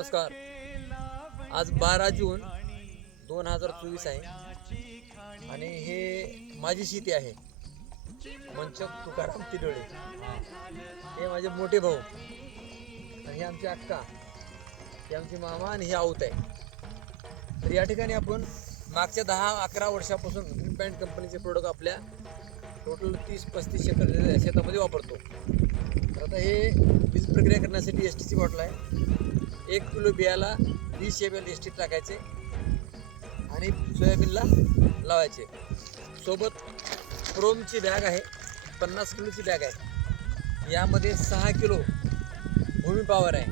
नमस्कार. आज 12 जून 2024 आहे आणि हे माझी शेती आहे. मंचक तुकाराम तिडोळे हे माझे मोठे भाऊ आणि हे आमची अक्का, हे आमचे मामा आणि हे आऊत आहे. तर या ठिकाणी आपण मागच्या 10-11 वर्षापासून ग्रीन पॅन्ट कंपनीचे प्रोडक्ट आपल्या टोटल 30-35 एकर शेतामध्ये वापरतो. तर आता हे बीज प्रक्रिया करण्यासाठी एसटीची बॉटल आहे. 1 किलो बियाला 20 ml एसटी टाकायचे आणि सोयाबीनला लावायचे. सोबत प्रोमची बॅग आहे, 50 किलोची बॅग आहे. यामध्ये 6 किलो भूमी पॉवर आहे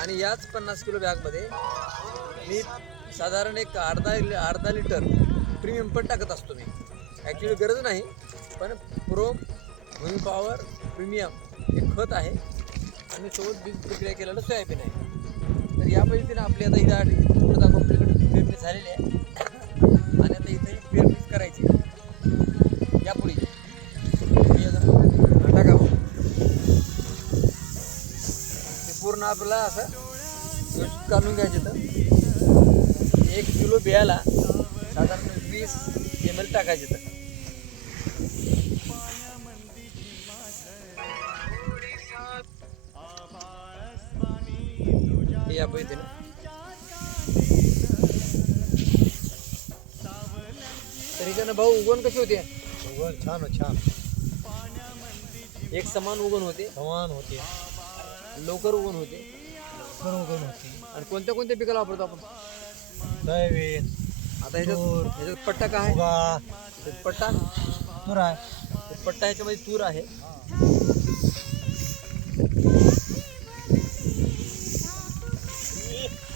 आणि याच 50 किलो बॅगमध्ये मी साधारण एक अर्धा लिटर प्रीमियम पण टाकत असतो. मी ॲक्च्युली गरज नाही, पण प्रोम भूमी पॉवर प्रीमियम हे खत आहे आणि सोबत बीज प्रक्रिया केलेलं सोयाबीन आहे. तर या पद्धतीने आपली आता इथं कंपनीकडे पेरणी झालेली आहे आणि आता इथे पेरणी करायची. यापुढे टाका ते पूर्ण आपल्याला असं व्यवस्थित काढून घ्यायचं. तर 1 किलो बियाला साधारण 20 ml टाकायचे. तर या पद्धतीने तरी भाऊ उगवण कशी होते? उगवण छान एक समान उगवण होते, लवकर उगवण होते. आणि कोणत्या कोणत्या पिकाला वापरतो आपण? सोयाबीन, आता ह्याच्यात पट्टा काय आहे? ह्याच्यात पट्टा तूर आहे. पट्टा ह्याच्यामध्ये तूर आहे.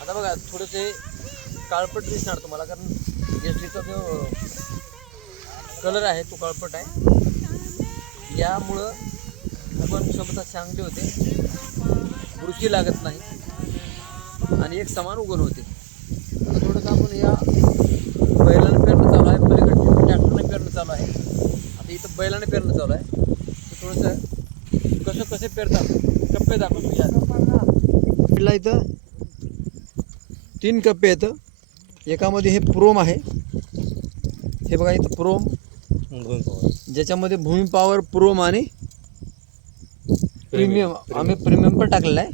आता बघा थोडेसे काळपट दिसणार तुम्हाला, कारण एसटीचा जो कलर आहे तो काळपट आहे. यामुळं आपण क्षमता चांगली होते, बुरशी लागत नाही आणि एक समान उगवण होते. आता थोडंसं आपण या बैलाने पेरणं चालू आहे, पलीकडे ट्रॅक्टरने पेरणं चालू आहे. आता इथं बैलाने पेरणं चालू आहे. तर थोडंसं कसे पेरतात कप्पे दाखवतो. या इथं 3 कप्पे येतं. एकामध्ये हे प्रोम आहे, हे बघा इथं प्रोम, ज्याच्यामध्ये भूमी पॉवर प्रोम आणि प्रीमियम आम्ही प्रीमियम पण टाकलेला आहे.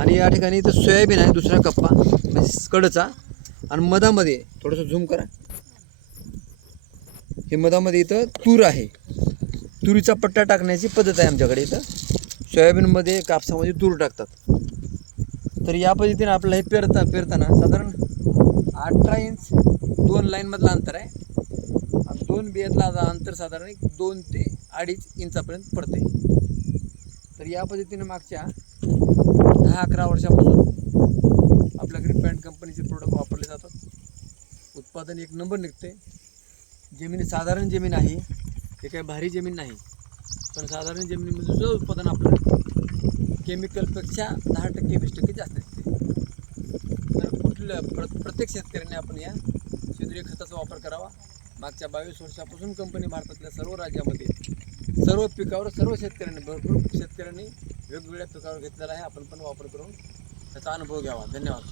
आणि या ठिकाणी इथं सोयाबीन आहे दुसरा कप्पा म्हणजे कडचा. आणि मधामध्ये थोडंसं झूम करा, हे मधामध्ये इथं तूर आहे. तुरीचा पट्टा टाकण्याची पद्धत आहे आमच्याकडे. इथं सोयाबीनमध्ये कापसामध्ये तूर टाकतात. तर या पद्धतीने आपल्याला हे पेरताना साधारण 18 इंच 2 लाईनमधलं अंतर आहे. 2 बियातला अंतर साधारण 2 ते 2.5 इंचापर्यंत पडते. तर या पद्धतीने मागच्या 10-11 वर्षापासून आपल्या ग्रीन पॅन्ट कंपनीचे प्रोडक्ट वापरले जातात. उत्पादन एक नंबर निघते. जमिनी साधारण जमीन आहे, हे काही भारी जमीन नाही, पण साधारण जमिनीमध्ये सुद्धा उत्पादन आपलं केमिकलपेक्षा 10% 20% जास्त असते. तर प्रत्येक शेतकऱ्याने आपण या सेंद्रिय खताचा वापर करावा. मागच्या 22 वर्षापासून कंपनी भारतातल्या सर्व राज्यामध्ये सर्व पिकावर सर्व भरपूर शेतकऱ्यांनी वेगवेगळ्या पिकावर घेतलेला आहे. आपण पण वापर करून त्याचा अनुभव घ्यावा. धन्यवाद.